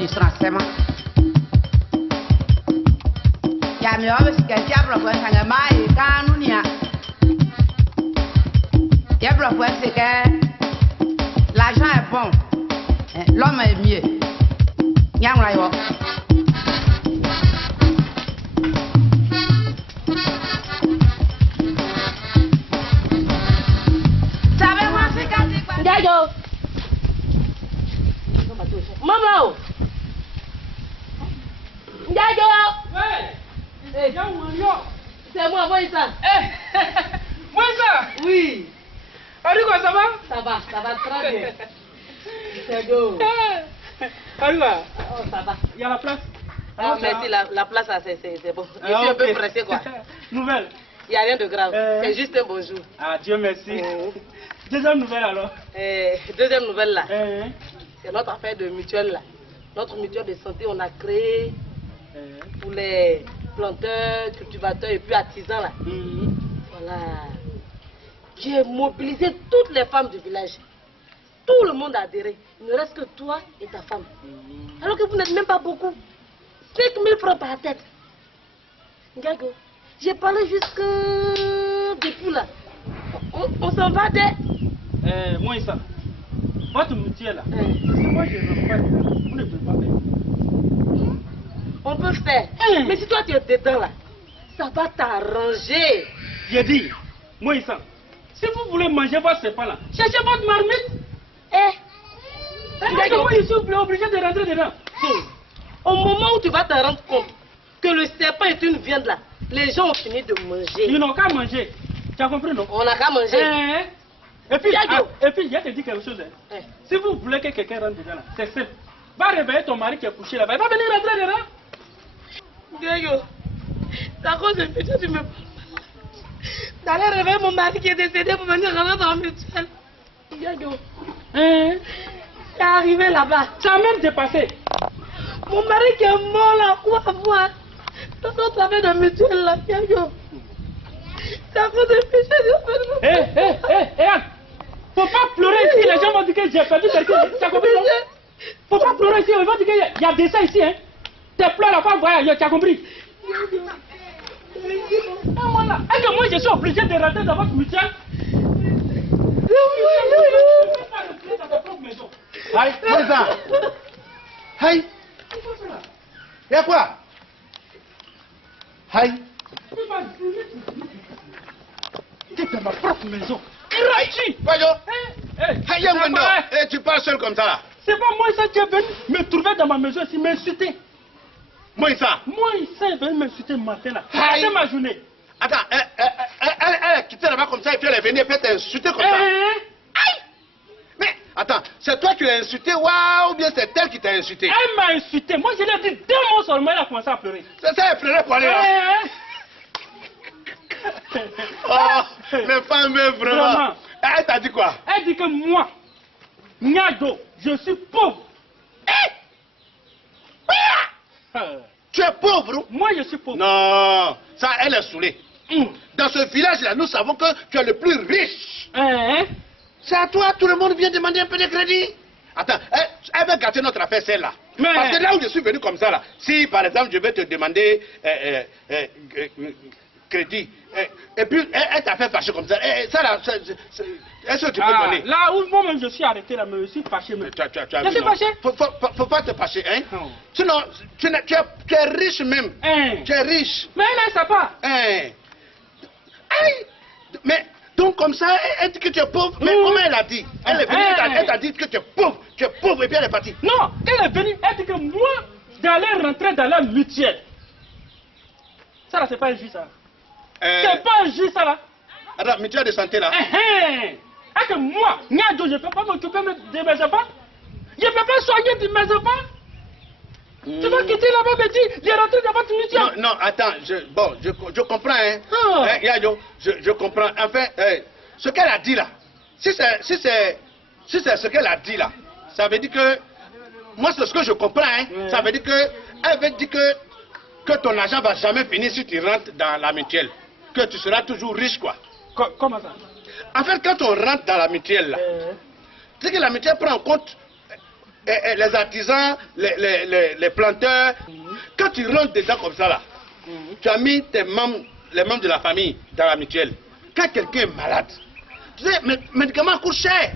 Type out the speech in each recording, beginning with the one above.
ni srasema. Ya mi obe si que ya bro pues tanga mai kanu nia. Ya bro pues c'est que l'argent est bon. L'homme est mieux. Nyamra yo. Ndiago. Maman. Ndiago. Ouais. Eh, c'est moi, Moïsa. Moïsa. Oui. Arigo, ça va? Ça va très bien. Ndiago. Arigo. Oh, ça va. Il y a la place? Ah, merci, la place, c'est bon. Je suis Ah, un peu ok. pressé, quoi. Nouvelle? Il n'y a rien de grave. C'est juste un bonjour. Ah, Dieu merci. Deuxième nouvelle alors? Deuxième nouvelle là. C'est notre affaire de mutuelle là. Notre mutuelle de santé, on a créé pour les planteurs, cultivateurs et puis artisans là. Voilà. J'ai mobilisé toutes les femmes du village. Tout le monde a adhéré. Il ne reste que toi et ta femme. Alors que vous n'êtes même pas beaucoup. 5 000 francs par tête. Ndiago, j'ai parlé jusque depuis là. On s'en va dès... Moïsa, votre mutuelle là, si moi je ne veux pas, vous ne pouvez pas faire. On peut faire. Mais si toi tu es dedans là, ça va t'arranger. J'ai dit, Moïsa, si vous voulez manger votre serpent là, cherchez votre marmite. Ndiago, je suis obligé de rentrer dedans. Au moment où tu vas te rendre compte que le serpent est une viande là, les gens ont fini de manger. Ils n'ont qu'à manger. Tu as compris, non? On n'a qu'à manger. Et puis, je te dis quelque chose. Si vous voulez que quelqu'un rentre dedans, c'est simple. Va réveiller ton mari qui est couché là-bas. Il va venir rentrer dedans. Ndiago, c'est à cause de ça tu me parles. D'aller réveiller mon mari qui est décédé pour venir rentrer dans le mutuelle. Ndiago, c'est arrivé là-bas. Ça a même dépassé. Mon mari qui est mort là, quoi voir dans notre affaire de mutuelle là, Ndiago. C'est à cause de Anne, faut pas pleurer ici, les gens vont dire que j'ai perdu quelqu'un. Tu as compris, non? Faut pas pleurer ici, ils vont dire qu'il y a des ça ici, hein. Tes pleurs là, pas voyage, tu as compris? Voilà. Est-ce que moi je suis obligé de rentrer dans votre mutuelle? Aïe, Moïsa. Aïe. Il y a quoi? Aïe. Tu es dans ma propre maison. Voyons. Tu parles seul comme ça là. C'est pas moi ça qui est venu me trouver dans ma maison ici, m'insulter. Moïsa. Moïsa est venu m'insulter le matin là. C'est ma journée. Attends, elle a quitté là-bas comme ça et puis elle est venue et puis t'insulter comme ça. Aïe. Mais attends, c'est toi qui l'as insulté ou bien c'est elle qui t'a insulté? Elle m'a insulté. Moi je lui ai dit 2 mots seulement, elle a commencé à pleurer. C'est ça, elle pleurait pour aller là. Oh, les femmes, vraiment. Elle t'a dit quoi? Elle dit que moi, Niado, je suis pauvre. Tu es pauvre? Moi, je suis pauvre. Non, ça, elle est saoulée. Dans ce village-là, nous savons que tu es le plus riche. C'est à toi, tout le monde vient demander un peu de crédit. Attends, elle va gâter notre affaire, celle-là. Parce que là où je suis venu comme ça, là, si par exemple je vais te demander crédit, et puis elle t'a fait fâcher comme ça, ça là, est-ce que tu peux donner? Là où moi-même je suis arrêté, là, mais je suis fâché. Je suis fâché? Faut pas te fâcher, hein? Sinon, tu es riche même. Tu es riche. Mais elle ne sait pas. Mais donc comme ça, elle dit que tu es pauvre. Mais comment elle a dit? Elle est venue, elle t'a dit que tu es pauvre et puis elle est partie. Non, elle est venue, elle dit que moi, d'aller rentrer dans la mutuelle. Ça là, c'est pas un jus ça. C'est pas un jus ça là. Attends, mutuelle de santé là. Est-ce que moi, Niado, je ne peux pas m'occuper de mes enfants? Je ne peux pas soigner de mes enfants? Tu vas quitter là-bas, me dire, j'ai rentré dans votre mutuelle. Non, attends, je comprends, hein. Niado, je comprends. Enfin, ce qu'elle a dit là, si c'est ce qu'elle a dit là, ça veut dire que, moi c'est ce que je comprends, hein. Ça veut dire que, elle veut dire que ton argent va jamais finir si tu rentres dans la mutuelle. Que tu seras toujours riche, quoi. Comment ça? En fait, quand on rentre dans la mutuelle là, c'est que la mutuelle prend en compte les artisans, les planteurs. Quand tu rentres dedans comme ça là, tu as mis les membres de la famille dans la mutuelle. Quand quelqu'un est malade, tu sais, les médicaments coûtent cher.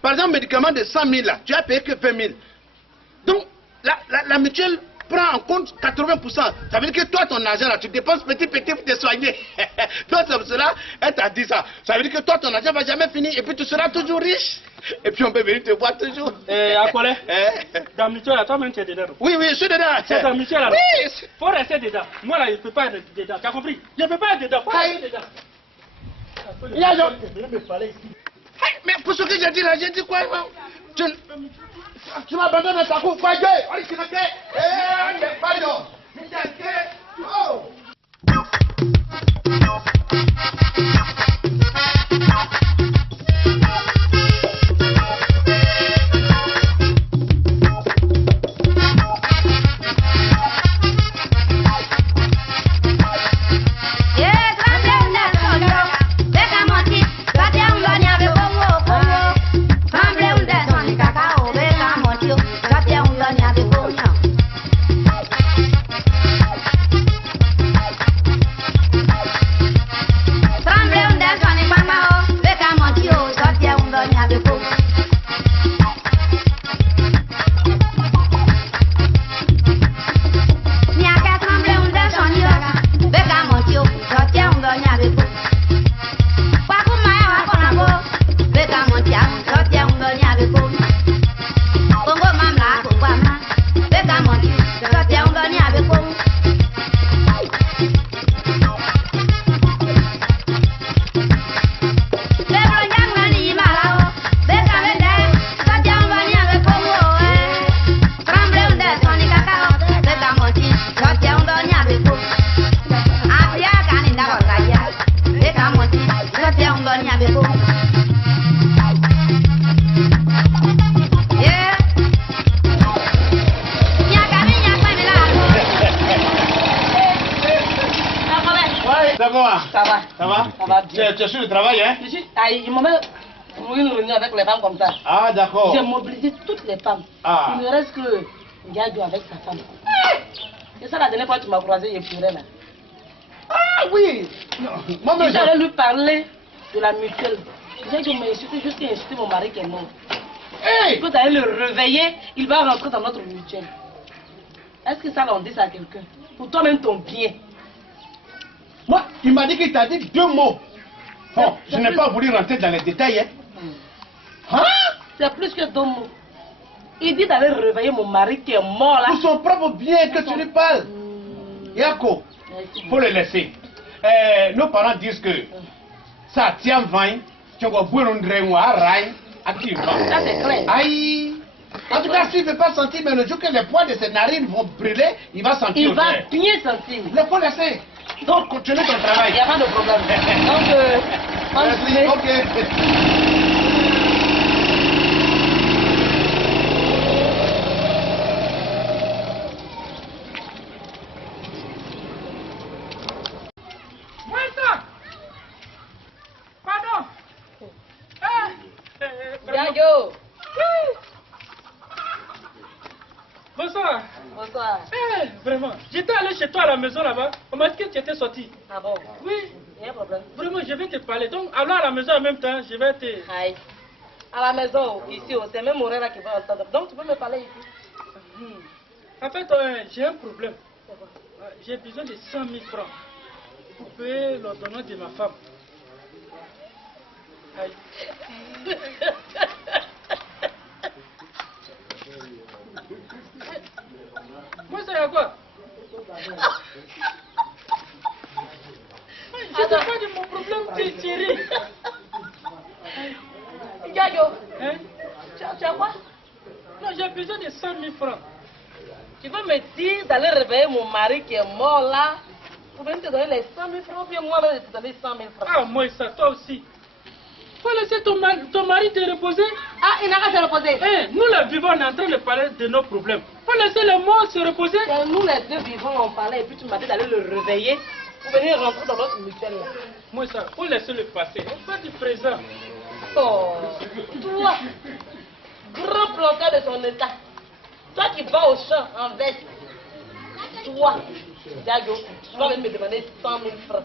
Par exemple, médicament de 100 000 là, tu as payé que 20 000. Donc, la mutuelle prend en compte 80%. Ça veut dire que toi, ton argent là, tu dépenses petit pour te soigner. Donc, c'est pour cela, elle t'a dit ça. Ça veut dire que toi, ton argent va jamais finir et puis tu seras toujours riche. Et puis on peut venir te voir toujours. Akole, dans la mutuelle, toi-même tu es dedans. Oui, je suis dedans. C'est dans la mutuelle là. Oui. Faut rester dedans. Moi là, je ne peux pas être dedans. Tu as compris? Je ne peux pas être dedans. Faut rester dedans. Il y a genre... Mais pour ce que j'ai dit là, j'ai dit quoi? Tu m'abandonnes à ta cour, quoi? Tu es sur le travail, hein? Ils m'ont même une réunion avec les femmes comme ça. Ah, d'accord. J'ai mobilisé toutes les femmes. Ah. Il ne reste que Gadio avec sa femme. C'est ça la dernière fois que tu m'as croisé, il pleurait là. Ah oui! J'allais lui parler de la mutuelle. Gadio m'a insulté, juste insulté mon mari qui est mort. Hey! Quand tu allais le réveiller, il va rentrer dans notre mutuelle. Est-ce que ça, on dit ça à quelqu'un? Pour toi-même, ton bien. Moi, il m'a dit qu'il t'a dit 2 mots. Bon, je n'ai pas voulu rentrer dans les détails. Hein? C'est plus que 2 mots. Il dit d'aller réveiller mon mari qui est mort là. Pour son propre bien que tu lui parles. Yako, faut le laisser. Nos parents disent que ça tient 20, tu vas boire un drain ou un rail, activement. Ça c'est clair. Aïe! En tout cas, s'il ne veut pas sentir, mais le jour que les poils de ses narines vont brûler, il va sentir. Il va bien sentir. Il faut laisser. Donc, continue ton travail. Il n'y a pas de problème. Donc, Pardon. Gadio. Bonsoir. Bonsoir. Vraiment, j'étais allé chez toi à la maison là-bas. On m'a dit que tu étais sorti. Ah bon? Oui. Il y a un problème. Vraiment, je vais te parler. Donc, allons à la maison en même temps. Je vais te... Aïe. À la maison, ici, c'est même mon là qui va entendre. Donc, tu peux me parler ici? En fait, j'ai un problème. J'ai besoin de 100 000 francs pour payer l'ordonnance de ma femme. Aïe. Moi, ça y a quoi? Je ne sais pas de mon problème, Thierry. Gadio, Hein? tu as quoi? Non, j'ai besoin de 100 000 francs. Tu veux me dire d'aller réveiller mon mari qui est mort là pour venir te donner les 100 000 francs, puis moi-même de te donner 100 000 francs. Ah, moi, ça, toi aussi. Faut laisser ton mari te reposer. Ah, il n'a qu'à se reposer. Nous, les vivants, on est en train de parler de nos problèmes. Faut laisser les morts se reposer. Nous, les deux vivants, on parlait et puis tu m'as dit d'aller le réveiller pour venir rentrer dans notre mutuelle là. Moi, ça, faut laisser le passé. On fait du présent. Oh, toi. grand planteur de son état. Toi qui vas au champ en veste. Toi, Diago, tu vas même me demander 100 000 francs.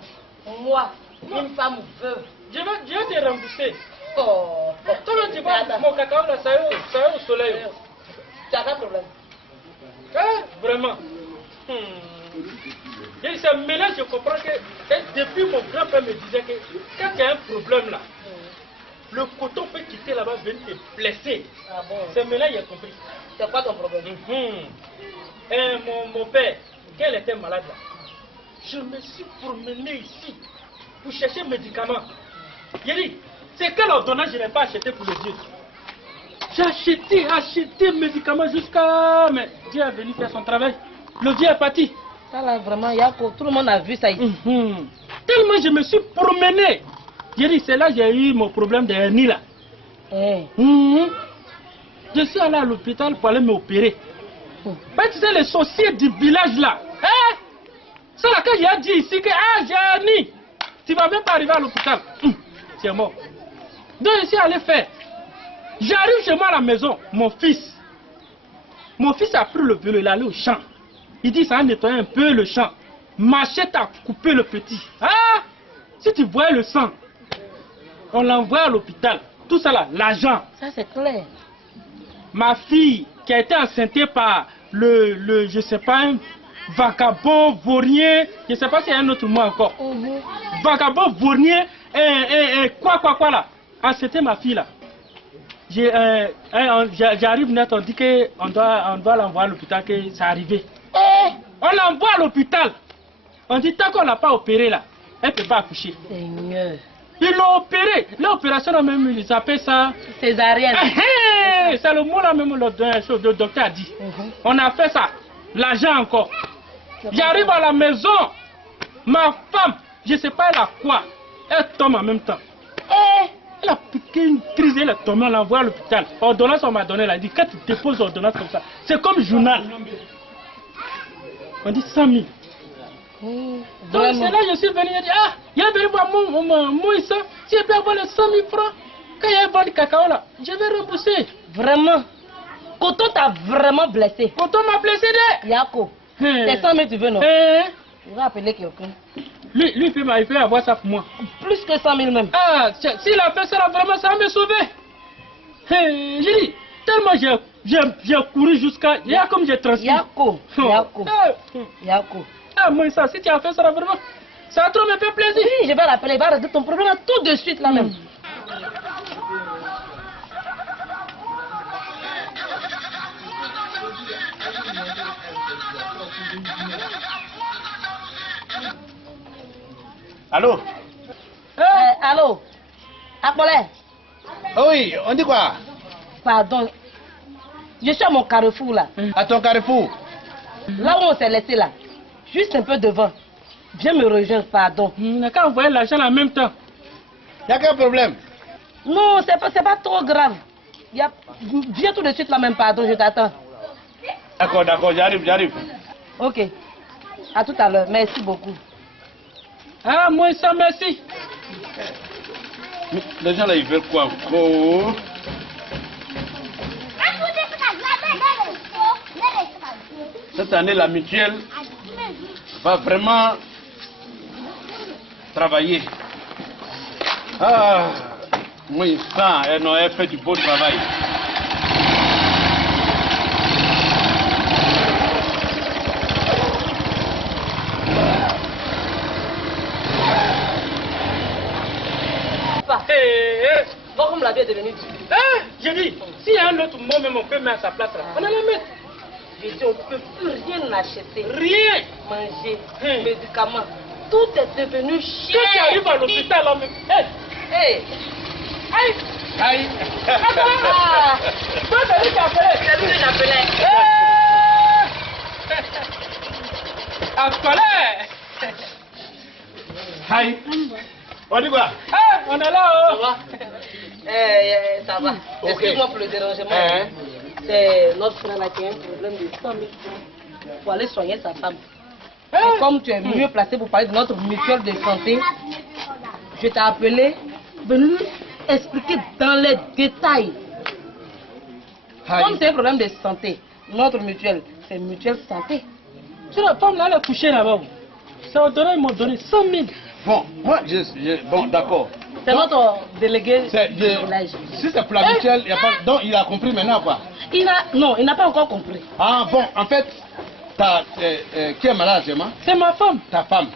Moi, une femme veuve. Je vais te rembourser. Oh, Toi, tu vois, mon cacao, là, ça y est au soleil. tu n'as pas de problème. Hein? Vraiment. Et ça mélange, je comprends que depuis mon grand-père me disait que quand il y a un problème là, le coton peut quitter là-bas, venir te blesser. Ah bon? C'est maintenant il a compris. C'est quoi ton problème? Et mon père, quand il était malade là, je me suis promené ici pour chercher médicaments. Il dit, c'est quelle ordonnance je n'ai pas acheté pour le Dieu. J'ai acheté médicaments jusqu'à... Mais Dieu est venu faire son travail. Le Dieu est parti. Ça là, vraiment, Yako, tout le monde a vu ça ici. Tellement je me suis promené. J'ai dit, c'est là que j'ai eu mon problème de hernie là. Je suis allé à l'hôpital pour aller m'opérer. Mais tu sais, les sorciers du village là, c'est là que j'ai dit ici que j'ai hernie. Tu ne vas même pas arriver à l'hôpital. Tu es mort. Donc je suis allé faire. J'arrive chez moi à la maison, mon fils a pris le vélo, il est allé au champ. Il dit, ça a nettoyé un peu le champ. Machette a coupé le petit. Si tu voyais le sang, on l'envoie à l'hôpital. Tout ça là, l'argent. Ça c'est clair. Ma fille, qui a été enceintée par je sais pas, un vagabond, vaurien, je ne sais pas s'il y a un autre mot encore. Vagabond, vaurien, quoi là. C'était ma fille là. J'arrive net, on dit qu'on doit l'envoyer à l'hôpital, que c'est arrivé. On l'envoie à l'hôpital. On dit tant qu'on ne l'a pas opéré là, elle ne peut pas accoucher. Seigneur. Ils l'ont opéré. L'opération même, ils appellent ça césarienne. C'est le mot là même, le docteur a dit. On a fait ça. L'argent encore. J'arrive à la maison. Ma femme, je ne sais pas elle a quoi. Elle tombe en même temps. Elle a piqué une crise, elle est tombée, on l'envoie à l'hôpital. Ordonnance, on m'a donné, elle a dit, quand tu déposes l'ordonnance comme ça, c'est comme journal. On dit 100 000. Donc c'est là que je suis venu, je dis, il y a venu voir mon Issa, si je peux avoir les 100 000 francs, quand il y a un vent de cacao là, je vais rembourser. Vraiment? Coton t'a vraiment blessé? Coton m'a blessé de. Yako, c'est 100 000 tu veux non? Je vais appeler quelqu'un. Lui, il peut avoir ça pour moi. Plus que 100 000 même. S'il a fait ça là, vraiment, ça va me sauver. J'ai dit, tellement j'ai couru jusqu'à... Il y a comme j'ai transmis. Yako. Moi ça, si tu as fait ça là, vraiment, ça a trop me fait plaisir. Oui, je vais l'appeler, il va résoudre ton problème là, tout de suite là même. Allô? Allô? Apolé? Oui, on dit quoi? Pardon. Je suis à mon carrefour là. À ton carrefour? Là où on s'est laissé là. Juste un peu devant. Viens me rejoindre, pardon. On n'a qu'à envoyer l'argent en même temps. Il n'y a quel problème? Non, c'est pas trop grave. Viens tout de suite là même, pardon, je t'attends. D'accord, j'arrive. Ok. À tout à l'heure. Merci beaucoup. Moi ça, merci. Les gens là, ils veulent quoi encore? Cette année, la mutuelle va vraiment travailler. Moi, ça, elle fait du beau travail. Voir comme la vie est devenue dure. J'ai dit, s'il y a un autre mot, même on peut mettre à sa place là. On allait mettre. J'ai dit, on ne peut plus rien acheter. Rien. Manger, médicaments. Tout est devenu cher. Quand tu arrives à l'hôpital, là, même. Aïe. Toi, c'est lui qui appelait. C'est lui que j'appelais. Appelez. Aïe. On dit quoi? On est là. Ça va? Ça va. Ok. Excuse-moi pour le dérangement. C'est notre frère là qui a un problème de 100 000 francs pour aller soigner sa femme. Et comme tu es mieux placé pour parler de notre mutuelle de santé, je t'ai appelé, venir expliquer dans les détails Comme c'est un problème de santé, notre mutuelle, c'est mutuelle santé. Tu la femme là, elle a couché là-bas. Ça ils m'ont donné 100 000. Bon, moi, bon, d'accord. C'est notre délégué du village. Si c'est pour la mutuelle, y a pas, donc il a compris maintenant quoi? Non, il n'a pas encore compris. Ah bon, en fait, qui est malade, c'est ma femme. Ta femme.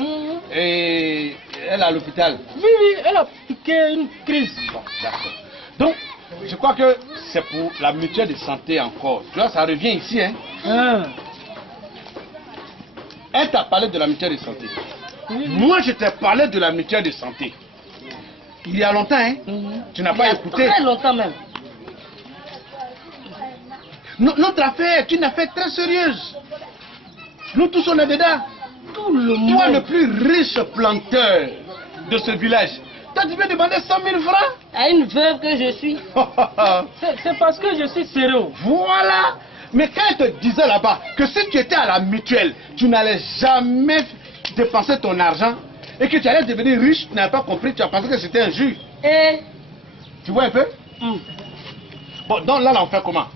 Et elle est à l'hôpital. Oui, elle a piqué une crise. Bon, d'accord. Donc, je crois que c'est pour la mutuelle de santé encore. Tu vois, ça revient ici, hein. Elle t'a parlé de la mutuelle de santé. Moi, je t'ai parlé de la mutuelle de santé. Il y a longtemps, hein. Tu n'as pas écouté. Très longtemps même. Notre affaire est une affaire très sérieuse. Nous tous, on est dedans. Tout le monde. Toi, le plus riche planteur de ce village, toi, tu veux demander 100 000 francs À une veuve que je suis. C'est parce que je suis sérieux. Voilà. Mais quand elle te disait là-bas que si tu étais à la mutuelle, tu n'allais jamais dépenser ton argent et que tu allais devenir riche, tu n'avais pas compris, tu as pensé que c'était un jus. Et tu vois un peu? Bon, donc là, on fait comment?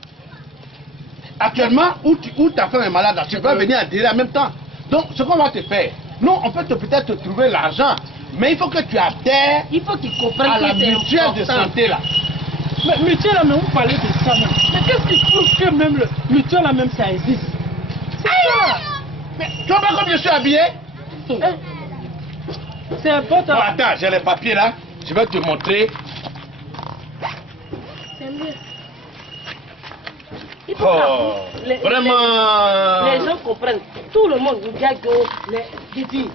Actuellement, où ta femme est malade, là, tu vas venir adhérer en même temps. Donc, ce qu'on va te faire, nous, on peut peut-être te trouver l'argent, mais il faut que tu adhères à la mutuelle de santé là. Mais mutuelle là, mais vous parlez de ça même. Mais qu'est-ce qui prouve que même le mutuelle là même ça existe? C'est ça. Mais tu vois pas comme je suis habillé? C'est important. Bon, attends, j'ai les papiers là, je vais te montrer. c'est mieux. Il faut vraiment. Les gens comprennent. Tout le monde, les Diago, les Didi.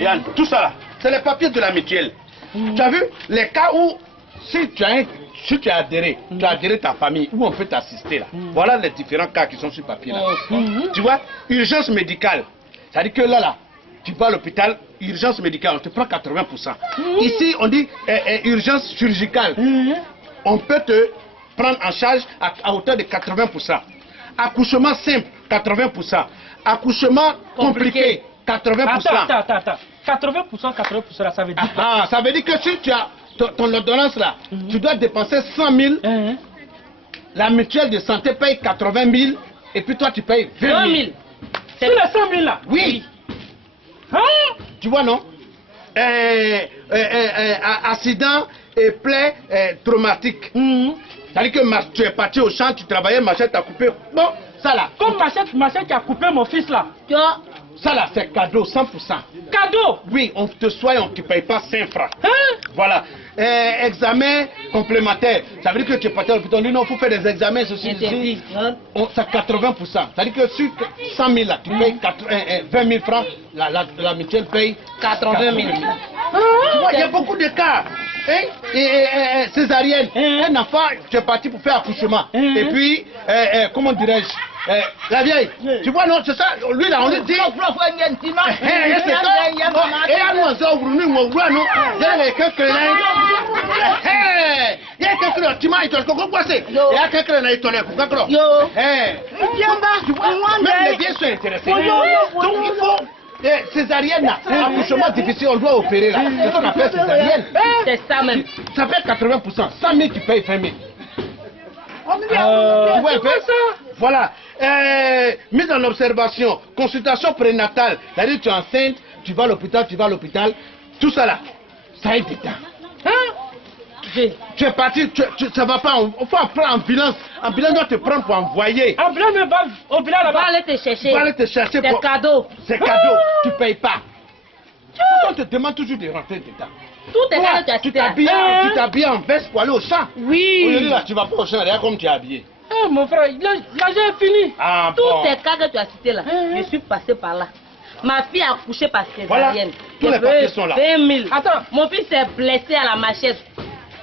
Yann, tout ça là, c'est les papiers de la mutuelle. Tu as vu les cas où, si tu as adhéré, tu as adhéré ta famille, où on peut t'assister là. Voilà les différents cas qui sont sur papier là. Tu vois, urgence médicale. C'est-à-dire que là, tu vas à l'hôpital, urgence médicale, on te prend 80%. Ici, on dit urgence chirurgicale. On peut te prendre en charge à hauteur de 80%. Accouchement simple, 80%. Accouchement compliqué, 80%. Attends. 80%, là, ça veut dire quoi? Ça veut dire que si tu as ton ordonnance là, tu dois dépenser 100 000, la mutuelle de santé paye 80 000, et puis toi tu payes 20 000. C'est les 100 000 là? Oui. Tu vois non? Accident et plaie traumatique. C'est-à-dire que tu es parti au champ, tu travaillais, machette t'a coupé. Bon, ça là. Comme machette qui a coupé mon fils là. Ça là, c'est cadeau, 100%. Cadeau? Oui, on te soigne, on ne te paye pas 5 francs. Voilà. Examen complémentaire. Ça veut dire que tu es parti à l'hôpital, on dit non, il faut faire des examens, ceci, ceci. C'est 80%. C'est-à-dire que sur 100 000 là, tu payes 20 000 francs, la mutuelle paye 80 000. Tu vois, il y a beaucoup de cas. Césarienne, un enfant, tu es parti pour faire accouchement. Et puis, comment dirais-je, la vieille, tu vois, non, c'est ça, lui là, on lui dit. Donc il faut. Césarienne là, accouchement difficile, on doit opérer là. C'est ce qu'on appelle césarienne. C'est ça même. Ça fait 80%. 100 000 tu payes 20 000. Tu vois un peu ça? Voilà. Mise en observation, consultation prénatale. C'est-à-dire tu es enceinte, tu vas à l'hôpital, tout ça là. Ça aide du temps. Tu es parti, ça va pas, on faut appeler ambulance. Ambulance doit te prendre pour envoyer. Ambulance va au village là-bas. Va aller te chercher. C'est cadeau. C'est cadeau, tu payes pas. On te demande toujours de rentrer dedans. Tout est là, tu t'habilles en veste pour aller au champ. Oui. Aujourd'hui là, tu vas pas au champ, regarde comme tu es habillé. Mon frère, l'argent est fini. Tous ces cas que tu as cités là, je suis passé par là. Ma fille a accouché par césarienne. Tous les papiers sont là. 20 000. Attends. Mon fils s'est blessé à la machette.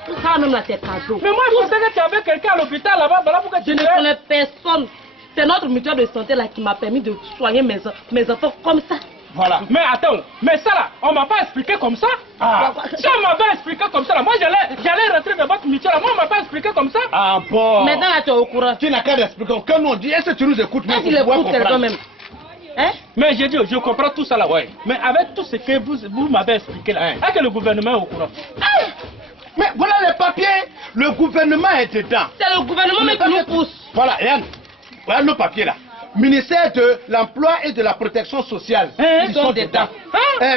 Tout ça même là, c'est cadeau. Mais moi, je pensais que tu avais quelqu'un à l'hôpital là-bas. Voilà pourquoi je ne connais personne. C'est notre mutuelle de santé là qui m'a permis de soigner mes enfants comme ça. Voilà. Mais attends, mais ça là, on m'a pas expliqué comme ça. Si on m'avait expliqué comme ça là, moi j'allais rentrer dans votre mutuelle. Moi on m'a pas expliqué comme ça. Ah bon. Maintenant là tu es au courant. Tu n'as qu'à expliquer. Quand nous on dit, est-ce que tu nous écoutes même? Tu l'écoutes quelqu'un même. Hein? Mais j'ai dit, je comprends tout ça là. Ouais. Mais avec tout ce que vous m'avez expliqué là, est-ce que le gouvernement est au courant? Mais voilà les papiers. Le gouvernement est dedans. C'est le gouvernement même qui nous pousse. Voilà, regarde nos papiers là. Ministère de l'Emploi et de la Protection Sociale, ils sont dedans.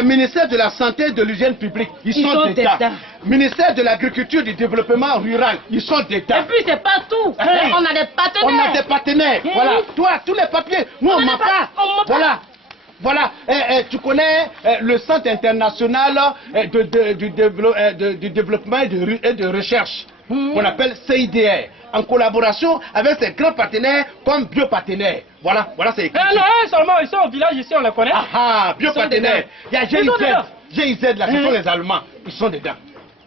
Ministère de la Santé et de l'Hygiène Publique, ils sont dedans. Ministère de l'Agriculture et du Développement Rural, ils sont dedans. Et puis c'est pas tout. On a des partenaires. On a des partenaires. Voilà, toi, tous les papiers, nous on ment pas. Voilà. Voilà, tu connais le Centre international du développement et de recherche, qu'on appelle CIDR, en collaboration avec ses grands partenaires comme Biopartenaires. Voilà, c'est écrit. Non, seulement ici au village, ici on les connaît. Biopartenaires. Il y a GIZ là, ce sont les Allemands, ils sont dedans.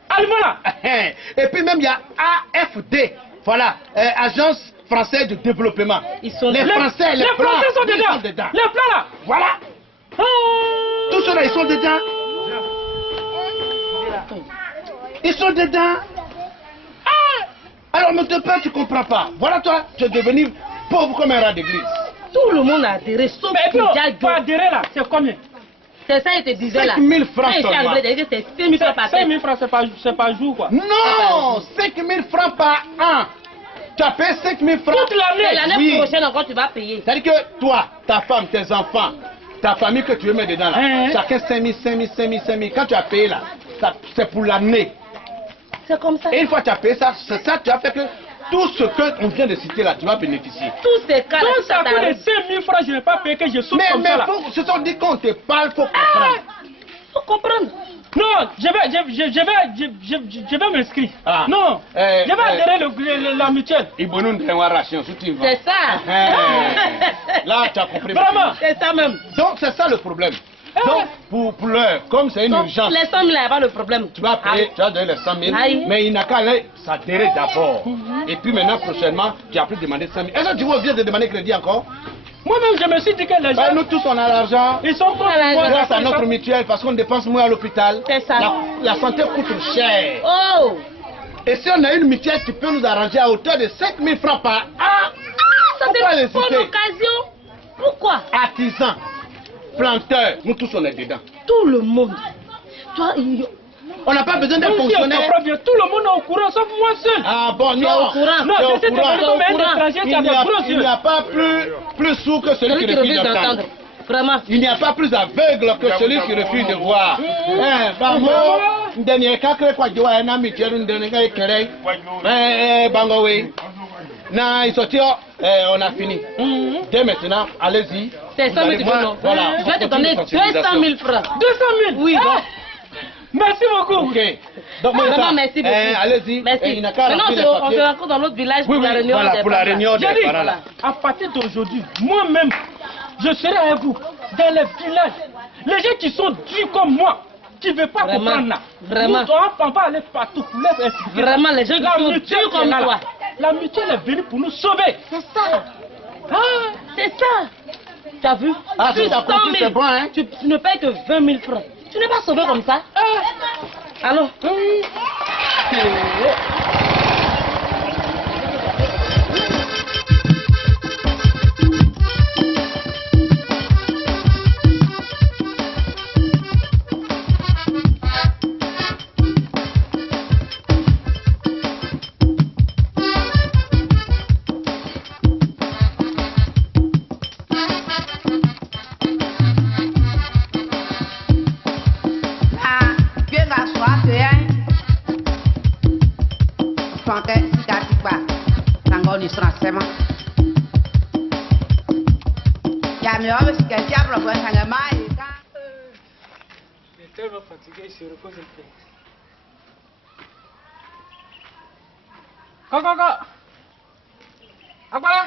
Allemands là. Et puis même il y a AFD, voilà, Agence Française de Développement. Ils sont les Français, les Français sont dedans. Les plans là. Voilà. Tous ceux-là, ils sont dedans. Ils sont dedans. Alors, mon père, tu comprends pas. Voilà, toi, tu es devenu pauvre comme un rat d'église. Tout le monde a adhéré, sauf mais non, pas adhéré là, c'est combien? C'est ça, il te disait là. 5 000 francs seulement. C'est 5 000 francs par 5 000 francs, c'est par jour quoi. Non, 5 000 francs par an. Tu as payé 5 000 francs. Toute l'année. L'année prochaine encore, tu vas payer. C'est-à-dire que toi, ta femme, tes enfants, ta famille que tu veux mettre dedans là, chacun 5 000, 5 000, 5 000, 5 000. Quand tu as payé là, c'est pour l'année. C'est comme ça. Et une fois que tu as payé ça, c'est ça, tu as fait que tout ce qu'on vient de citer là, tu vas bénéficier. Tous ces cas là. Donc ça coûte les 5 000 francs, je n'ai pas payé que je souffre comme ça là. Mais ce sont dit qu'on te parle, il faut comprendre. Faut comprendre. Non, je vais m'inscrire. Non, je vais adhérer la mutuelle. C'est ça. Là, tu as compris. Vraiment. C'est ça même. Donc, c'est ça le problème. Donc, pour l'heure, comme c'est une urgence. Les 100 000, il n'y a pas le problème. Tu vas payer, tu vas donner les 100 000. Mais il n'a qu'à aller s'adhérer d'abord. Et puis maintenant, prochainement, tu as plus demandé 100 000. Est-ce que tu vas venir de demander crédit encore? Moi-même, je me suis dit que les gens... nous tous, on a l'argent. Ils sont tous grâce à notre mutuelle, parce qu'on dépense moins à l'hôpital. C'est ça. La santé coûte cher. Oh! Et si on a une mutuelle, tu peux nous arranger à hauteur de 5 000 francs par an. Ça c'est une bonne occasion. Pourquoi? Artisans, planteurs, nous tous, on est dedans. Tout le monde. Toi, on n'a pas besoin d'un fonctionnaire. Tout le monde est au courant, sauf moi seul. Ah bon, non. Au courant. Non, c'est comme un étranger qui a des gros yeux. Il n'y a pas plus sourd que celui qui refuse d'entendre. Vraiment. Il n'y a pas plus aveugle que celui qui refuse de voir. On a fini. Dès maintenant, allez-y. C'est ça, mais tu veux non. Voilà. Je vais te donner 200 000 francs. 200 000? Oui. Merci beaucoup. Ok. Donc, vraiment, merci beaucoup. Allez-y. Merci. Maintenant, on se rencontre dans l'autre village pour la réunion. Voilà, pour la réunion des parents là. À partir d'aujourd'hui, moi-même, je serai avec vous dans les villages. Les gens qui sont durs comme moi, qui ne veulent pas comprendre là. Vraiment. On va aller partout pour les expliquer. Vraiment, les gens qui sont durs comme toi. La mutuelle est venue pour nous sauver. C'est ça. C'est ça. Tu as vu? Si tu as compris, c'est bon, hein? Tu ne payes que 20 000 francs. Tu n'es pas sauvé comme ça. Alors tellement fatigué, il se repose un peu. Coco Agbala.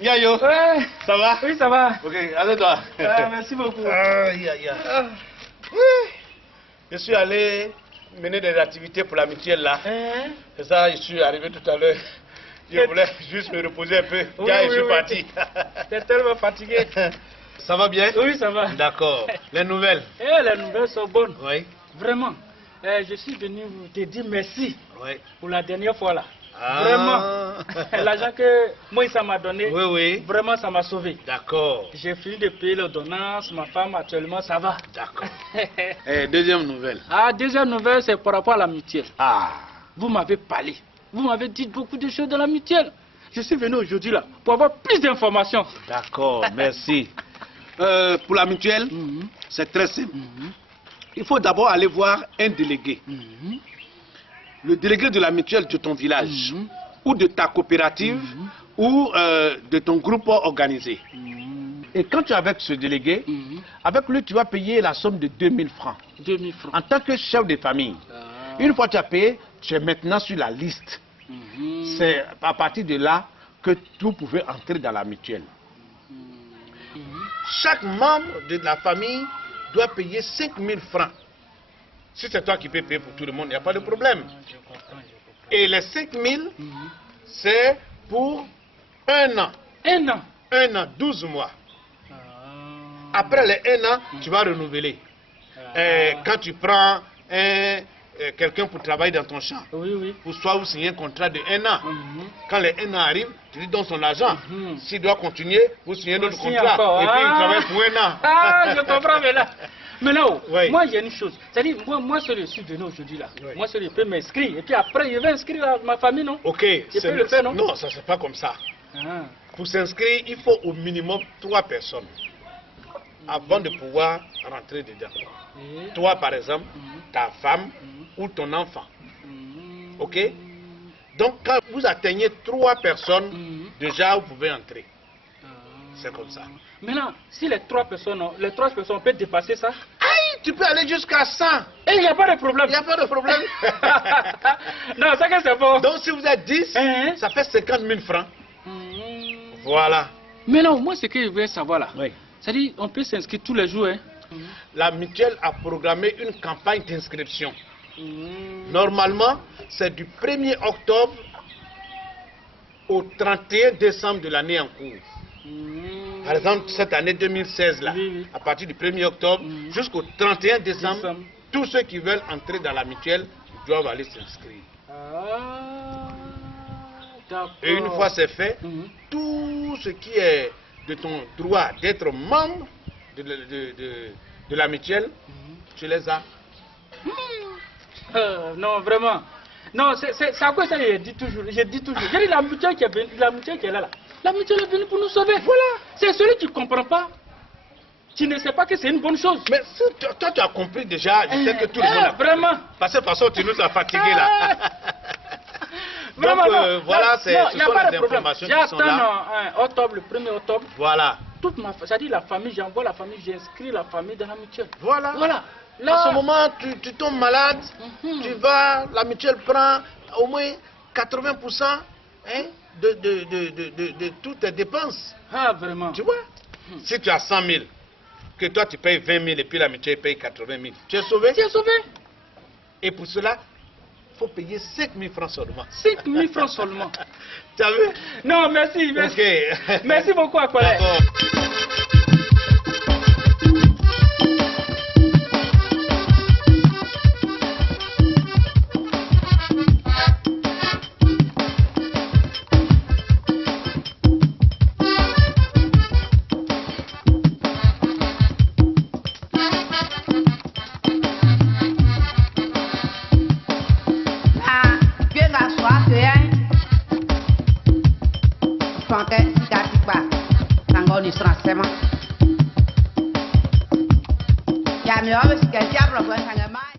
Yayo, ça va? Oui, ça va. Ok, allez-toi. Merci beaucoup. Je suis allé mener des activités pour la mutuelle là. C'est ça, je suis arrivé tout à l'heure. Je voulais juste me reposer un peu. Car je suis parti. T'es tellement fatigué. Ça va bien? Oui, ça va. D'accord. Les nouvelles? Les nouvelles sont bonnes. Oui. Vraiment. Je suis venu te dire merci. Oui. Pour la dernière fois là. Vraiment, l'argent que Moïse m'a donné, vraiment ça m'a sauvé. D'accord. J'ai fini de payer l'ordonnance, ma femme actuellement ça va. D'accord. Deuxième nouvelle. Deuxième nouvelle, c'est par rapport à la mutuelle. Ah. Vous m'avez parlé, vous m'avez dit beaucoup de choses de la mutuelle. Je suis venu aujourd'hui là pour avoir plus d'informations. D'accord, merci. Pour la mutuelle, c'est très simple. Il faut d'abord aller voir un délégué. Le délégué de la mutuelle de ton village, ou de ta coopérative, ou de ton groupe organisé. Et quand tu es avec ce délégué, avec lui, tu vas payer la somme de 2000 francs. 2000 francs. En tant que chef de famille. Une fois que tu as payé, tu es maintenant sur la liste. C'est à partir de là que vous pouvez entrer dans la mutuelle. Chaque membre de la famille doit payer 5000 francs. Si c'est toi qui peux payer pour tout le monde, il n'y a pas de problème. Et les 5000, c'est pour 1 an. 1 an. 1 an, 12 mois. Après les 1 an, tu vas renouveler. Quand tu prends quelqu'un pour travailler dans ton champ, pour soit vous signer un contrat de 1 an. Quand les 1 an arrivent, tu lui donnes son argent. S'il doit continuer, vous signez un autre contrat. Et puis il travaille pour 1 an. Ah, je comprends, mais là. Mais là, moi il y a une chose. C'est-à-dire, moi je suis venu aujourd'hui là. Moi je peux m'inscrire. Et puis après, je vais inscrire ma famille, non? Ok. Je peux le faire, non? Non, ça c'est pas comme ça. Pour s'inscrire, il faut au minimum 3 personnes avant de pouvoir rentrer dedans. Toi, par exemple, ta femme ou ton enfant. Ok? Donc, quand vous atteignez 3 personnes, déjà vous pouvez entrer. C'est comme ça. Maintenant, si les 3 personnes peuvent dépasser ça? Aïe, tu peux aller jusqu'à 100. Et il n'y a pas de problème. Il n'y a pas de problème. Non, ça que c'est bon. Donc, si vous êtes 10, ça fait 50 000 francs. Voilà. Mais non, moi, ce que je veux savoir là, c'est-à-dire, on peut s'inscrire tous les jours. La mutuelle a programmé une campagne d'inscription. Normalement, c'est du 1er octobre au 31 décembre de l'année en cours. Par exemple, cette année 2016, là, à partir du 1er octobre jusqu'au 31 décembre, tous ceux qui veulent entrer dans la mutuelle doivent aller s'inscrire. Et une fois c'est fait, tout ce qui est de ton droit d'être membre de la mutuelle, tu les as. Non, vraiment. Non, c'est à quoi ça je dis toujours. J'ai dit la mutuelle qui est venue, la mutuelle qui est là. La mutuelle est venue pour nous sauver. Voilà. C'est celui qui ne comprend pas. Tu ne sais pas que c'est une bonne chose. Mais si toi tu as compris déjà, je sais que tout le monde a compris. Vraiment. Parce que de toute façon, tu nous as fatigués là. Vraiment, donc voilà, ce sont les informations qui sont là. J'attends le 1er octobre. Voilà. Toute ma famille, c'est-à-dire la famille, j'envoie la famille, j'inscris la famille dans la mutuelle. Voilà. Voilà. Là, à ce moment, tu tombes malade, tu vas, la mutuelle prend au moins 80% de toutes tes dépenses. Ah, vraiment. Tu vois? Si tu as 100 000, que toi tu payes 20 000 et puis la mutuelle paye 80 000, tu es sauvé? Tu es sauvé. Et pour cela, il faut payer 5 000 francs seulement. 5 000 francs seulement. Tu as vu? Non, merci. Okay. Merci beaucoup, Akolé. Ya me va a ver si que el diablo puede salir más.